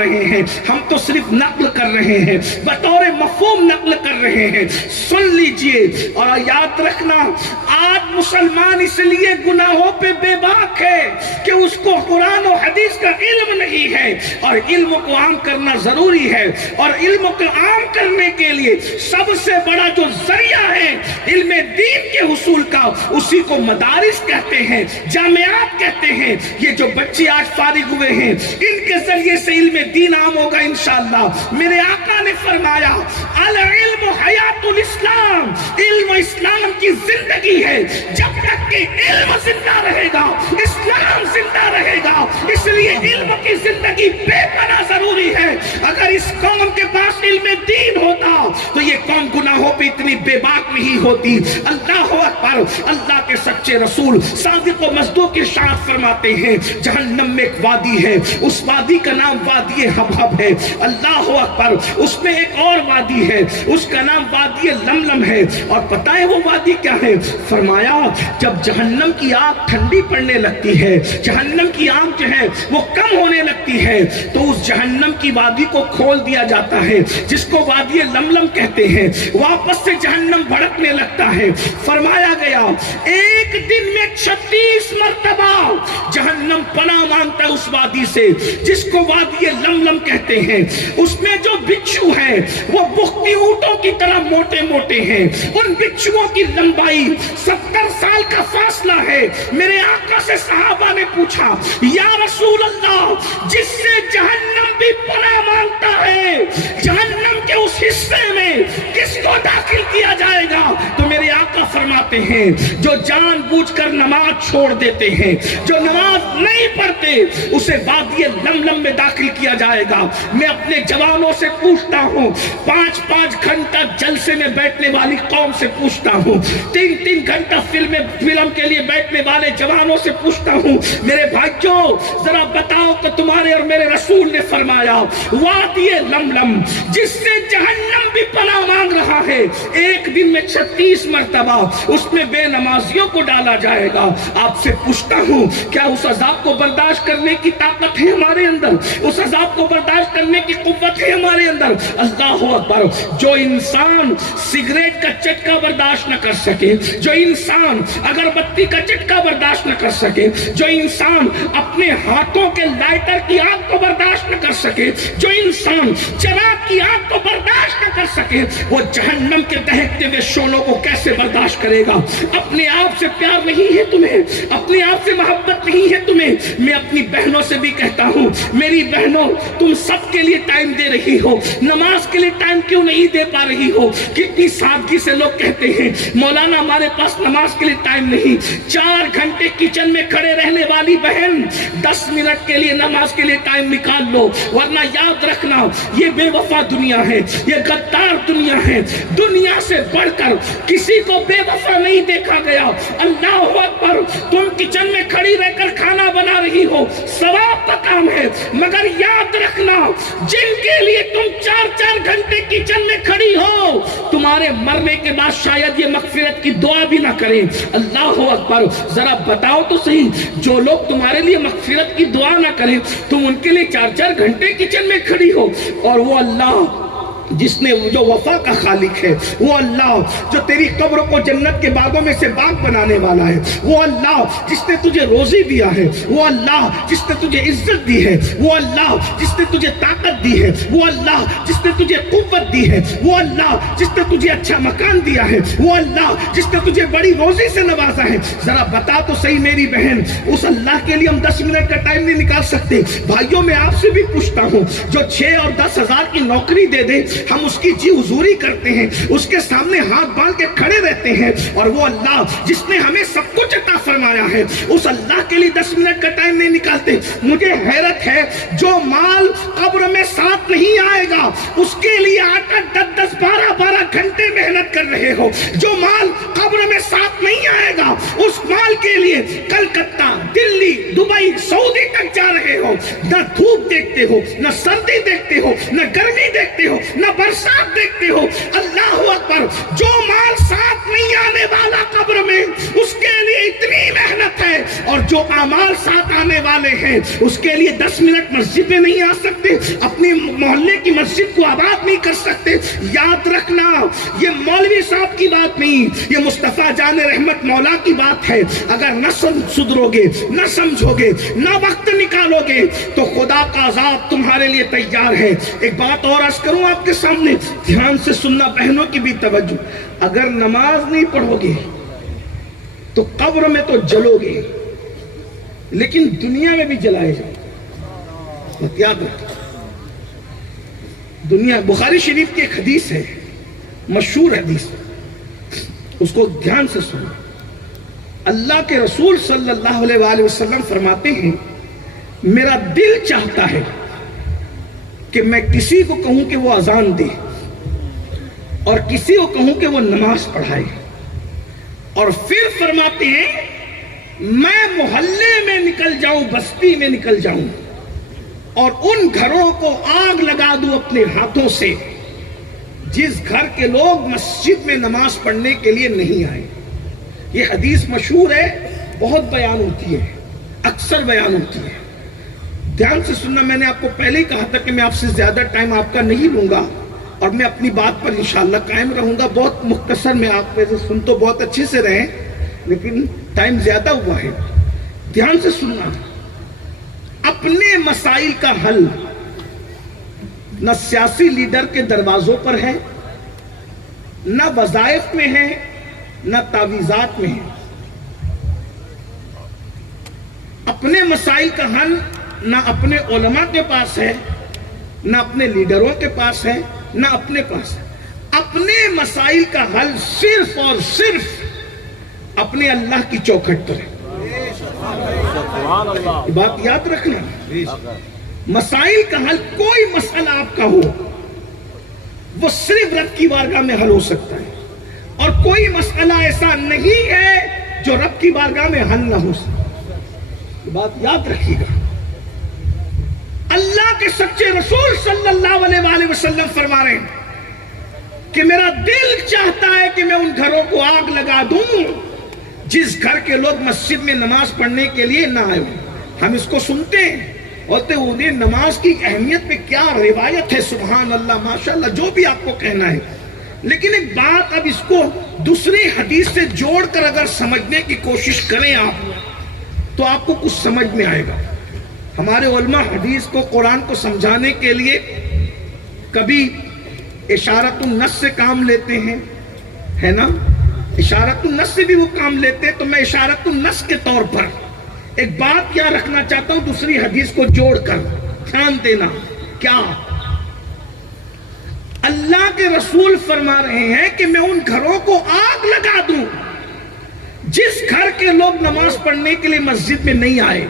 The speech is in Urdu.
رہے ہیں، ہم تو صرف نقل کر رہے ہیں، بطور مفہوم نقل کر رہے ہیں۔ سن لیجئے اور یاد رکھنا، آج مسلمان اس لیے گناہوں پہ بے باک ہے کہ اس کو قرآن و حدیث کا علم نہیں ہے، اور علم کو عام کرنا ضروری ہے، اور علم کو عام کرنے کے لیے سب سے بڑا جو ذریعہ ہے علم دین کے حصول کا، اسی کو مدارس کہتے ہیں، جامعات کہتے ہیں۔ یہ جو بچے آج فارغ ہوئے ہیں، ان کے ذریعے سے علم دین عام ہوگا انشاءاللہ۔ میرے آقا نے فرمایا العلم حیات الاسلام، علم اسلام کی زندگی ہے، جب تک کہ علم زندہ رہے گا اسلام زندہ رہے گا، اس لیے علم کی زندگی بے پناہ ضروری ہے۔ اگر اس قوم کے پاس علم دین ہوتا تو یہ قوم گناہوں پہ اتنی بے باک نہیں ہوتی۔ اللہ اکبر، اللہ کے سچے رسول صادق و مصدوق ارشاد فرماتے ہیں جہنم میں ایک وادی ہے، اس وادی کا نام وادی حبہب ہے۔ اللہ اکبر، اس میں ایک اور وادی ہے، اس کا نام وادی لملم ہے، اور پتہ ہے وہ وادی کیا ہے؟ فرمایا جب جہنم کی آگ ٹھنڈی پڑنے لگتی ہے، جہنم کی آگ جو ہے وہ کم ہونے لگتی ہے، تو اس جہنم کی وادی کو کھول دیا جاتا ہے جس کو وادی لملم کہتے ہیں، واپس سے جہنم بھڑکنے لگتا ہے۔ فرمایا گیا ایک دن میں 36 مرتبہ جہنم پناہ مانگتا ہے اس وادی سے جس کو وادی لملم کہتے ہیں۔ اس میں جو بچھو ہیں وہ بختی اونٹوں کی طرح موٹے موٹے ہیں، ان بچھوؤں کی لمبائی 70 سال کا فاصلہ ہے۔ میرے آقا سے صحابہ نے پوچھا یا رسول اللہ، جس سے جہنم بھی پناہ مانگتا ہے، جہنم کے اس حصے میں کس کو داخل کیا جائے گا؟ تو میرے آقا فرماتے ہیں جو جان بوجھ کر نماز چھوڑ دیتے ہیں، جو نماز نہیں پڑھتے، اسے وادی لملم میں داخل کیا جائے گا۔ میں اپنے جوانوں سے پوچھتا ہوں، 5 گھنٹہ جلسے میں بیٹھنے والی قوم سے پوچھتا ہوں، 3 گھنٹہ فلم کے لیے بیٹھنے والے جوانوں سے پوچھتا ہوں، میرے بھائیوں ذرا بتاؤ کہ تمہارے اور میرے رسول نے فرمایا وادی لملم جس سے جہنم بھی پناہ مانگ رہا ہے، ایک دن میں 36 مرتبہ اس میں بے نمازیوں کو ڈالا جائے گا۔ آپ سے پوچھتا ہوں کیا اس عذاب کو برداشت کرنے کی طاقت ہے ہمارے اندر؟ اس عذاب کو برداشت کرنے کی قوت ہے ہمارے اندر؟ اللہ اکبر، جو انسان سگریٹ کا چٹکا برداشت نہ کر سکے، جو انسان اگربتی کا چٹکا برداشت نہ کر سکے، جو انسان اپنے ہاتھوں کے لائٹر کی آگ کو برداشت نہ کر سکے، جو انسان چراغ کی آگ کو برداشت نہ کر سکے، وہ جہنم کے دہکتے ہوئے شعلوں کو کیسے برداشت کرے گا؟ اپنے آپ سے پیار نہیں ہے تمہیں، اپنے آپ سے محبت نہیں ہے تمہیں۔ میں اپنی بہنوں سے بھی کہتا ہوں، میری بہنوں تم سب کے لیے ٹائم دے رہی ہو، نماز کے لیے ٹائم کیوں نہیں دے پا رہی ہو؟ کتنی سادگی سے لوگ کہتے ہیں مولانا ہمارے پاس نماز کے لیے ٹائم نہیں۔ 4 گھنٹے کچن میں کھڑے رہنے والی بہن 10 منٹ کے لیے نماز کے لیے ٹائم نکال لو، ورنہ یاد رکھنا یہ بے وفا دنیا ہے، یہ غدار دنیا ہے۔ دنیا سے بڑھ کر کسی کو بے وفا نہیں دیکھا گیا۔ اللہ اکبر، تم کچن میں کھڑی رہ کر کھانا بنا رہی ہو، ثواب کا کام ہے، مگر یاد رکھنا جن کے لیے تم 4 گھنٹے کچن میں کھڑی ہو، تمہارے مرنے کے بعد شاید یہ مغفرت کی دعا بھی نہ کریں۔ اللہ اکبر، ذرا بتاؤ تو صحیح، جو لوگ تمہارے لیے مغفرت کی دعا نہ کریں، تم ان کے لیے 4 گھنٹے کچن میں کھڑی ہو، اور وہ اللہ جس نے جو وفا کا خالق ہے، وہ اللہ جو تیری قبر کو جنت کے باغوں میں سے باغ بنانے والا ہے، وہ اللہ جس نے تجھے روزی دیا ہے، وہ اللہ جس نے تجھے عزت دی ہے، وہ اللہ جس نے تجھے طاقت دی ہے، وہ اللہ جس نے تجھے قوت دی ہے، وہ اللہ جس نے تجھے اچھا مکان دیا ہے، وہ اللہ جس نے تجھے بڑی روزی سے نوازا ہے۔ ذرا بتا تو صحیح میری بہن، اس اللہ کے لیے ہم 10 منٹ کا ٹائم نہیں نکال سکتے؟ بھائیوں میں آپ سے بھی پوچھتا ہوں، جو 6 اور 10 ہزار کی نوکری دے دے، ہم اس کی جی حضوری کرتے ہیں، اس کے سامنے ہاتھ باندھ کے کھڑے رہتے ہیں، اور وہ اللہ جس نے ہمیں سب کچھ عطا فرمایا ہے، اس اللہ کے لیے 10 منٹ کا ٹائم نہیں نکالتے۔ مجھے حیرت ہے، جو مال قبر میں ساتھ نہیں آئے گا اس کے لیے 8-10, 12 گھنٹے محنت کر رہے ہو۔ جو مال قبر میں ساتھ نہیں آئے گا اس مال کے لیے کلکتہ، دلی، دبئی، سعودی تک جا رہے ہو، نہ دھوپ دیکھتے ہو، نہ سردی دیکھتے ہو، نہ گرمی دیکھتے ہو، نہ برسات دیکھتے ہو۔ اللہ اللہ اکبر. جو مال ساتھ نہیں آنے والا قبر میں اس کے لیے اتنی محنت ہے، اور جو اعمال ساتھ آنے والے ہیں اس کے لیے 10 منٹ مسجد میں نہیں آ سکتے، اپنی محلے کی مسجد کو آباد نہیں کر سکتے. یاد رکھنا یہ مولوی صاحب کی بات نہیں، یہ مصطفیٰ جان رحمت مولا کی بات ہے. اگر نہ سدھرو گے، نہ سمجھو گے، نہ وقت نکالو گے تو خدا کا عذاب تمہارے لیے تیار ہے. ایک بات اور عرض کروں آپ کے سامنے، دھیان سے سننا، بہنوں کی بھی توجہ. اگر نماز نہیں پڑھو گے تو قبر میں تو جلو گے لیکن دنیا میں بھی جلائے جاؤ. یاد رکھیں، دنیا، بخاری شریف کی ایک حدیث ہے، مشہور حدیث، اس کو دھیان سے سنو. اللہ کے رسول صلی اللہ علیہ وآلہ وسلم فرماتے ہیں میرا دل چاہتا ہے کہ میں کسی کو کہوں کہ وہ اذان دے اور کسی کو کہوں کہ وہ نماز پڑھائے، اور پھر فرماتے ہیں میں محلے میں نکل جاؤں، بستی میں نکل جاؤں اور ان گھروں کو آگ لگا دوں اپنے ہاتھوں سے جس گھر کے لوگ مسجد میں نماز پڑھنے کے لیے نہیں آئے. یہ حدیث مشہور ہے، بہت بیان ہوتی ہے، اکثر بیان ہوتی ہے. دھیان سے سننا، میں نے آپ کو پہلے ہی کہا تھا کہ میں آپ سے زیادہ ٹائم آپ کا نہیں لوں گا اور میں اپنی بات پر انشاءاللہ قائم رہوں گا. بہت مختصر میں آپ میں سے سن تو بہت اچھے سے رہیں لیکن ٹائم زیادہ ہوا ہے. دھیان سے سننا، اپنے مسائل کا حل نہ سیاسی لیڈر کے دروازوں پر ہے، نہ وظائف میں ہے، نہ تعویذات میں ہے. اپنے مسائل کا حل نہ اپنے علماء کے پاس ہے، نہ اپنے لیڈروں کے پاس ہے، نہ اپنے پاس ہے. اپنے مسائل کا حل صرف اور صرف اپنے اللہ کی چوکھٹ پر ہے. یہ بات یاد رکھنا، مسائل کا حل، کوئی مسئلہ آپ کا ہو وہ صرف رب کی بارگاہ میں حل ہو سکتا ہے، اور کوئی مسئلہ ایسا نہیں ہے جو رب کی بارگاہ میں حل نہ ہو سکتا. یہ بات یاد رکھیے گا. اللہ کے سچے رسول صلی اللہ علیہ وآلہ وسلم فرما رہے ہیں کہ میرا دل چاہتا ہے کہ میں ان گھروں کو آگ لگا دوں جس گھر کے لوگ مسجد میں نماز پڑھنے کے لیے نہ آئے. ہم اس کو سنتے ہیں، بولتے انہیں نماز کی اہمیت پہ کیا روایت ہے، سبحان اللہ، ماشاءاللہ، جو بھی آپ کو کہنا ہے. لیکن ایک بات، اب اس کو دوسری حدیث سے جوڑ کر اگر سمجھنے کی کوشش کریں آپ تو آپ کو کچھ سمجھ میں آئے گا. ہمارے علماء حدیث کو، قرآن کو سمجھانے کے لیے کبھی اشارت النص سے کام لیتے ہیں، ہے نا، اشارت النص سے بھی وہ کام لیتے ہیں. تو میں اشارت النص کے طور پر ایک بات کیا رکھنا چاہتا ہوں دوسری حدیث کو جوڑ کر. دھیان دینا، کیا اللہ کے رسول فرما رہے ہیں کہ میں ان گھروں کو آگ لگا دوں جس گھر کے لوگ نماز پڑھنے کے لیے مسجد میں نہیں آئے.